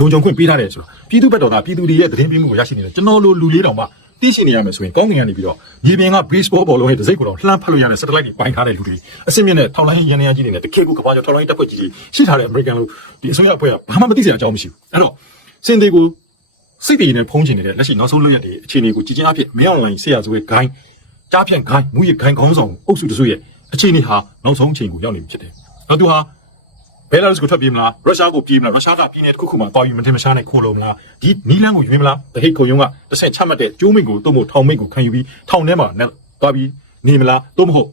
S1: လုံခြုံခွင့်ပေးထားတယ်ဆိုတော့ပြည်သူဘက်တော်သားပြည်သူတွေရဲ့သတင်းပေးမှုကိုရရှိနေတယ်ကျွန်တော်လိုလူလေးတောင်မှသိရှိနေရမယ်ဆိုရင်ကောင်းငင်ကနေပြီးတော့မြေပြင်က baseball ဘောလုံးရဲ့ဒစိတ်ကိုတော့လှမ်းဖတ်လို့ရတဲ့ satellite တွေပိုင်းထားတဲ့လူတွေအစစ်မြင့်တဲ့ထောက်လိုင်းရန်ရန်ကြီးတွေနဲ့တကယ်ကိုကမ္ဘာကျော်ထောက်လိုင်းတပ်ဖွဲ့ကြီးတွေရှိထားတဲ့ American လို့ဒီအစိုးရအဖွဲ့ကဘာမှမသိစရာအကြောင်းမရှိဘူးအဲ့တော့စင်သေးကိုစိတ်တည်နေဖုံးချင်နေတဲ့လက်ရှိနောက်ဆုံးလွတ်ရတဲ့အခြေအနေကိုကြည်ချင်းအဖြစ်မင်းအောင်လိုင်းဆေးရဆိုရဲ့ဂိုင်းကြားဖြန့်ဂိုင်းမူရဂိုင်းခေါင်းဆောင်အုပ်စုတစုရဲ့အခြေအနေဟာနောက်ဆုံးအချိန်ကိုရောက်နေပြီဖြစ်တယ်။နောက်သူဟာ ဘယ်လာရုစ်ကိုထွက်ပြေးမလားရုရှားကိုပြေးမလားရုရှားကပြည်နယ်တစ်ခုခုမှာတောင်းယူမတင်မရှားနဲ့ခိုးလုံးမလားဒီနီလန်းကိုယူမလားတဟိတ်ခုံယုံကတစ်ဆက်ချမှတ်တဲ့ကျိုးမိန်ကိုတုံ့မို့ထောင်မိန်ကိုခံယူပြီးထောင်ထဲမှာနဲ့သွားပြီးနေမလားသို့မဟုတ်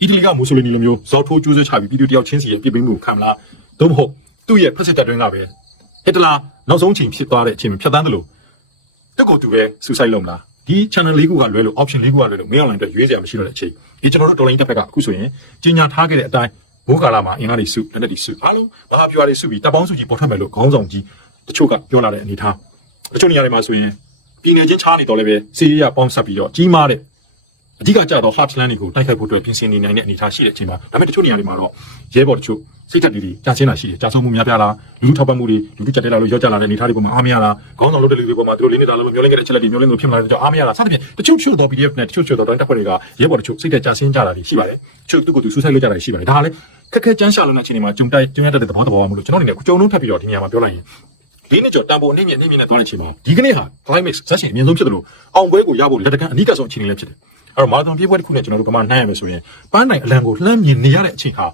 S1: အီတလီကမူဆိုလီနီလိုမျိုးဇော်ထိုးကျိုးဆွဲချပြီးပြည်သူတယောက်ချင်းစီရဲ့ပြည်ပင်းမှုခံမလားသို့မဟုတ်သူ့ရဲ့ဖက်စစ်တပ်တွင်းကပဲဟစ်တလာနောက်ဆုံးချိန်ဖြစ်သွားတဲ့အချိန်မှာဖြတ်သန်းတယ်လို့တက်ကိုသူပဲစူဆိုက်လုံးမလားဒီ channel လေးခုကလွဲလို့ option လေးခုကလွဲလို့မင်း online အတွက်ရွေးစရာမရှိတော့တဲ့အချိန်ဒီကျွန်တော်တို့ dollar တစ်ဖက်ကအခုဆိုရင်ကြီးညာထားခဲ့တဲ့အတိုင်း ဘိုးကာလာမှာအင်အားတွေစုလက်နက်တွေစုအားလုံးမဟာပြွာတွေစုပြီးတပ်ပေါင်းစုကြီးပေါ်ထွက်မယ်လို့ခေါင်းဆောင်ကြီးတချို့ကပြောလာတဲ့အနေထားတချို့နေရာတွေမှာဆိုရင်ပြည်နယ်ချင်းချားနေတော့လည်းပဲစီးရီးယားပေါင်းဆက်ပြီးတော့ကြီးမားတဲ့ အဓိကကြတော့ heartland တွေကိုတိုက်ခိုက်ဖို့အတွက်ပြင်ဆင်နေနိုင်တဲ့အနေအထားရှိတဲ့အချိန်မှာဒါပေမဲ့တချို့နေရာတွေမှာတော့ရဲဘော်တချို့စိတ်ဓာတ်တွေကြာချင်းလာရှိတယ်ကြာဆုံးမှုများပြားလားလူလူထောက်ပံ့မှုတွေလူလူကြက်တဲလာလို့ရောကြလာတဲ့အနေအထားတွေပေါ်မှာအားမရလားခေါင်းဆောင်လုပ်တဲ့လူတွေပေါ်မှာသူတို့လေးနေတာလို့မျိုးလင်းခဲ့တဲ့ချက်လက်တွေမျိုးလင်းလို့ဖြစ်မလာတဲ့ကြောင့်အားမရလားစသဖြင့်တချို့တချို့တော့ PDF နဲ့တချို့တချို့တော့တိုင်းတပ်ဖွဲ့တွေကရဲဘော်တချို့စိတ်ဓာတ်ကြာဆင်းကြတာတွေရှိပါတယ်တချို့သူ့ကိုယ်သူဆူဆိုက်လုပ်ကြတာတွေရှိပါတယ်ဒါကလည်းခက်ခဲကြမ်းရှာလုံးတဲ့အခြေအနေမှာဂျုံတိုက်ဂျုံရတဲ့သဘောတဘောမလို့ကျွန်တော်အနေနဲ့ခုကြုံလုံးထပ်ပြီးတော့ဒီနေရာမှာပြောလိုက်ရင်ဒီနေ့ကျော်တန်ဖိုးအနေနဲ့အနေနဲ့သွားတဲ့အချိန်မှာဒီကနေ့ဟာ climax ဇက်ရှင်အမြင့်ဆုံးဖြစ်တယ်လို့အောင်ပွဲကိုရဖို့လက်တကအနိကဆုံးအခြေအနေလည်းဖြစ်တယ် အဲ့တော့မာရသွန်ပြေးပွဲတစ်ခုနဲ့ကျွန်တော်တို့ကမှနှိုင်းရမယ်ဆိုရင်ပန်းနိုင်အလံကိုလှမ်းမြင်နေရတဲ့အချိန်ဟာ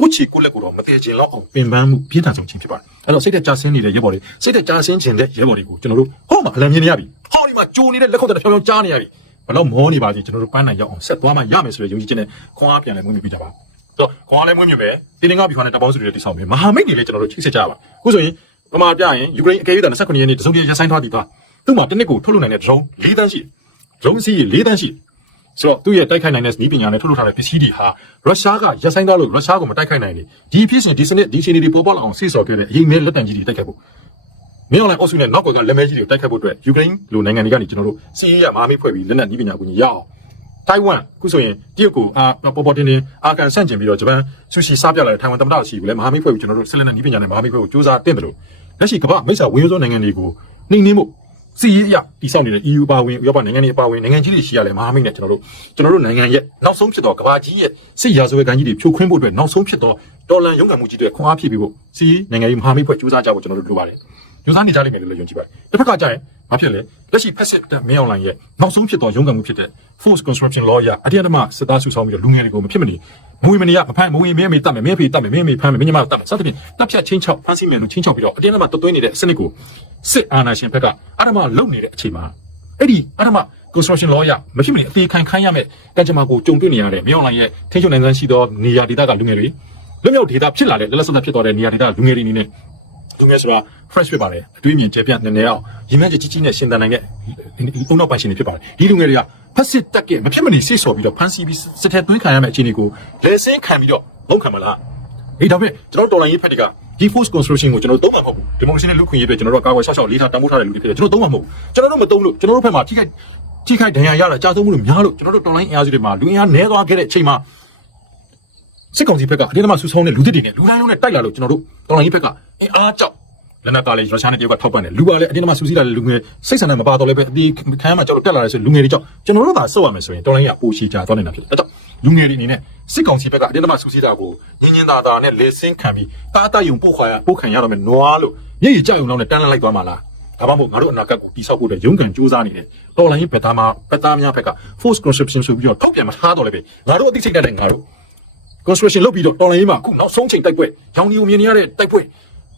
S1: ကိုချီကိုလက်ကိုတော့မတည်ခြင်းတော့အောင်ပင်ပန်းမှုပြင်းထန်ဆုံးခြင်းဖြစ်ပါတယ်အဲ့တော့စိတ်သက်ကြာဆင်းနေတဲ့ရဲဘော်တွေစိတ်သက်ကြာဆင်းခြင်းတဲ့ရဲဘော်တွေကိုကျွန်တော်တို့ဟောမှာအလံမြင်နေရပြီဟောဒီမှာကြိုနေတဲ့လက်ခုပ်တဲ့ဖြောင်းဖြောင်းကြားနေရပြီဘယ်တော့မောနေပါစေကျွန်တော်တို့ပန်းနိုင်ရောက်အောင်ဆက်သွားမှရမယ်ဆိုတဲ့ယုံကြည်ချက်နဲ့ခွန်အားပြန်လဲမွေးမြူပြကြပါတော့ခွန်အားလဲမွေးမြူပဲတင်းတင်းကပြီးခွန်နဲ့တပေါင်းစုတွေတိဆောက်မယ်မဟာမိတ်တွေလည်းကျွန်တော်တို့ချိတ်ဆက်ကြပါအခုဆိုရင်ပမာပြရင်ယူကရိန်းအကယ်၍29ရက်နေ့တစုံတရာရဆိုင်သွားတည်သွားသူ့မှာတစ်နှစ်ကိုထုတ်လုပ်နိုင်တဲ့ဒရုန်း၄တန်းရှိဒရုန်းစီး၄တန်းရှိ ဆိုတော့သူ့ရဲ့တိုက်ခိုက်နိုင်တဲ့နည်းပညာနဲ့ထုတ်လုပ်ထားတဲ့ပစ္စည်းတွေဟာရုရှားကရပ်ဆိုင်သွားလို့ရုရှားကိုမတိုက်ခိုက်နိုင်လေဒီဖြစ်စဉ်ဒီစနစ်ဒီရှင်တွေပေါ်ပေါက်လာအောင်စိတ်ဆော်ခဲ့တဲ့အရင်မဲ့လက်တံကြီးတွေတိုက်ခိုက်ဖို့မင်းအောင်လိုင်းအုပ်စုနဲ့နောက်ကွယ်ကလက်မဲကြီးတွေတိုက်ခိုက်ဖို့အတွက်ယူကရိန်းလိုနိုင်ငံတွေကနေကျွန်တော်တို့စီးရီးယားမဟာမိတ်ဖွဲ့ပြီးလက်နက်နည်းပညာကိုညရအောင်တိုင်ဝမ်ခုဆိုရင်တရုတ်ကိုအာပေါ်ပေါ်တင်တင်အာကန်ဆန့်ကျင်ပြီးတော့ဂျပန်ဆူရှီစားပြလာတဲ့ထိုင်ဝမ်သမ္မတရှိကိုလည်းမဟာမိတ်ဖွဲ့ပြီးကျွန်တော်တို့ဆက်လက်နည်းပညာနဲ့မဟာမိတ်ဖွဲ့ကိုစူးစမ်းတင်တယ်လို့လက်ရှိကမ္ဘာမိတ်ဆာဝင်းရုံးနိုင်ငံတွေကိုနှိမ့်နှင်းမှု စီရေးရတိဆောက်နေတဲ့ EU ပါဝင်ဥရောပနိုင်ငံတွေအပါဝင်နိုင်ငံကြီးတွေရှိရလဲမဟာမိတ်နဲ့ကျွန်တော်တို့ကျွန်တော်တို့နိုင်ငံရဲ့နောက်ဆုံးဖြစ်တော့ကမ္ဘာကြီးရဲ့စစ်ရာဇဝတ်ကန်ကြီးတွေဖြိုခွင်းဖို့အတွက်နောက်ဆုံးဖြစ်တော့တော်လန်ရုံးကန်မှုကြီးတွေခွန်အားဖြည့်ပြီးဖို့စီရေးနိုင်ငံရေးမဟာမိတ်ဖွဲ့ကြိုးစားကြဖို့ကျွန်တော်တို့လိုပါတယ်ကြိုးစားနေကြလိမ့်မယ်လို့လည်းယုံကြည်ပါတယ်တစ်ဖက်ကကြာရင် ဘာဖြစ်လဲလက်ရှိ passive တက်မင်းအွန်လိုင်းရဲ့နောက်ဆုံးဖြစ်တော့ရုံးကန်မှုဖြစ်တဲ့ force construction law ရအတရားဓမ္မစစ်သားစုဆောင်းပြီးတော့လူငယ်တွေကိုမဖြစ်မနေမွေးမနေရမဖမ်းမွေးမင်းမေတတ်မယ်မင်းဖေတတ်မယ်မင်းမေဖမ်းမယ်မင်းညမတတ်မယ်စသဖြင့်တပ်ဖြတ်ချင်းချောက်ဖမ်းဆီးမယ်လို့ချင်းချောက်ပြီးတော့အတရားဓမ္မတွတ်သွင်းနေတဲ့စနစ်ကိုစစ်အာဏာရှင်ဘက်ကအဓမ္မလုံနေတဲ့အချိန်မှာအဲ့ဒီအထမ construction law ရမဖြစ်မနေအသေးခံခိုင်းရမယ်ကံကြမ္မာကိုကြုံတွေ့နေရတဲ့မြေအောင်လိုင်းရဲ့ထိန်းချုပ်နိုင်စမ်းရှိသောနေရာဒေသကလူငယ်တွေလွတ်မြောက်ဒေသဖြစ်လာတဲ့လက်လက်ဆက်ဆက်ဖြစ်သွားတဲ့နေရာဒေသလူငယ်တွေအနေနဲ့ လူငယ်ဆိုတာ fresh ဖြစ်ပါတယ်အတွေးမြင်ကျေပြန့်နေနေအောင်ရည်မှန်းချက်ကြီးကြီးနဲ့ရှင်သန်နိုင်တဲ့ဒီအုံနောက်ပိုင်ရှင်တွေဖြစ်ပါတယ်ဒီလူငယ်တွေကဖက်စစ်တက်ကမဖြစ်မနေစိတ်ဆော်ပြီးတော့ဖန်စီပြီးစစ်ထဲသွင်းခံရမယ့်အခြေအနေကိုလဲဆင်းခံပြီးတော့လုံးခံမလားအေးဒါပေမဲ့ကျွန်တော်တော်လိုင်းရေးဖက်တွေကဒီ force construction ကိုကျွန်တော်တို့သုံးမှာမဟုတ်ဘူးဒီမိုကရေစီနဲ့လူခွင့်ရေးအတွက်ကျွန်တော်တို့ကာကွယ်ဆောက်ရှောက်လေးထားတန်ဖိုးထားတဲ့လူတွေဖြစ်တယ်ကျွန်တော်တို့သုံးမှာမဟုတ်ဘူးကျွန်တော်တို့မသုံးလို့ကျွန်တော်တို့ဖက်မှာထိခိုက်ထိခိုက်ဒဏ်ရာရတာကြာဆုံးမှုလို့များလို့ကျွန်တော်တို့တော်လိုင်းအင်အားစုတွေမှာလူအင်အားနည်းသွားခဲ့တဲ့အချိန်မှာ စစ်ကောင်စီဘက်ကအတင်းအမဆူဆောင်းတဲ့လူသစ်တွေနဲ့လူတိုင်းလုံးနဲ့တိုက်လာလို့ကျွန်တော်တို့တော်လိုင်းဘက်ကအင်အားကြောက်လက်နက်ကလည်းရုရှားနဲ့တရုတ်ကထောက်ပံ့တယ်လူကလည်းအတင်းအမဆူစီးလာတဲ့လူငယ်စိတ်ဆန္ဒမပါတော့လည်းပဲအဒီခမ်းမှာကြောက်လို့တက်လာတဲ့ဆိုလူငယ်တွေကြောက်ကျွန်တော်တို့သာစောက်ရမယ်ဆိုရင်တော်လိုင်းကပိုရှိကြသွားနေတာဖြစ်တယ်ဒါကြောင့်လူငယ်တွေအနေနဲ့စစ်ကောင်စီဘက်ကအတင်းအမဆူစီးတာကိုညင်ညင်သာသာနဲ့လေဆင်းခံပြီးတားတယုံပို့ခွာရပို့ခံရတော့မယ်နွားလို့မျက်ရည်ကြောက်ုံလောက်နဲ့တန်းလန်းလိုက်သွားမှာလားဒါမှမဟုတ်ငါတို့အနာဂတ်ကိုတိဆောက်ဖို့အတွက်ရုန်းကန်စူးစမ်းနေတဲ့တော်လိုင်းဘက်သားမှာဘက်သားများဘက်က force construction ဆိုပြီးတော့ထုတ်ပြန်မထားတော့လည်းပဲငါတို့အသိစိတ်တဲ့ငါတို့ construction လုပ်ပြီးတော့တော်လိုင်းရေးမှာအခုနောက်ဆုံးချိန်တိုက်ပွဲရောင်ဒီကိုမြင်နေရတဲ့တိုက်ပွဲ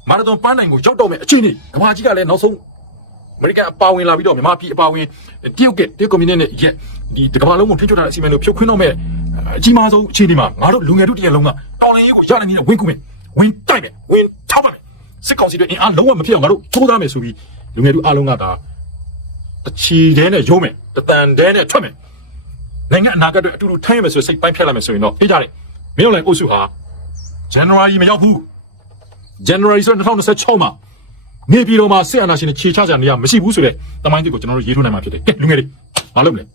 S1: မာရသွန်ပန်းနိုင်ကိုရောက်တော့မယ်အချိန်ကြီးကဘာကြီးကလည်းနောက်ဆုံးအမေရိကန်အပါဝင်လာပြီးတော့မြန်မာပြည်အပါဝင်တရုတ်ကတရုတ်ကွန်မြူနစ်နဲ့ရက်ဒီတကမ္ဘာလုံးကိုထိန်းချုပ်ထားတဲ့အစီအမံကိုဖြုတ်ခွင်းတော့မယ်အကြီးမားဆုံးအခြေအနေမှာငါတို့လူငယ်တို့တရက်လုံးကတော်လိုင်းရေးကိုရနိုင်နေတဲ့ဝင်ကူမယ်ဝင်တိုက်မယ်ဝင်ထောက်ပါမယ်စစ်ကောင်စီတွေအင်အားလုံးဝမဖြစ်အောင်ငါတို့ထိုးသားမယ်ဆိုပြီးလူငယ်တို့အားလုံးကဒါတချီတဲနဲ့ရုံးမယ်တတန်တဲနဲ့ထွက်မယ်နိုင်ငံအနာဂတ်အတွက်အတူတူထိုင်းရမယ်ဆိုစိတ်ပိုင်းဖြတ်လိုက်မယ်ဆိုရင်တော့အေးကြတယ် မင်းတို့လည်းအုပ်စုဟာ January မရောက်ဘူး January ဆိုတော့2026မှာနေပြည်တော်မှာစစ်အာဏာရှင်တွေခြေချကြနေရမရှိဘူးဆိုတဲ့တမိုင်းတွေကိုကျွန်တော်တို့ရေးထုတ်နိုင်မှာဖြစ်တယ်ကဲလူငယ်တွေမလုပ်နဲ့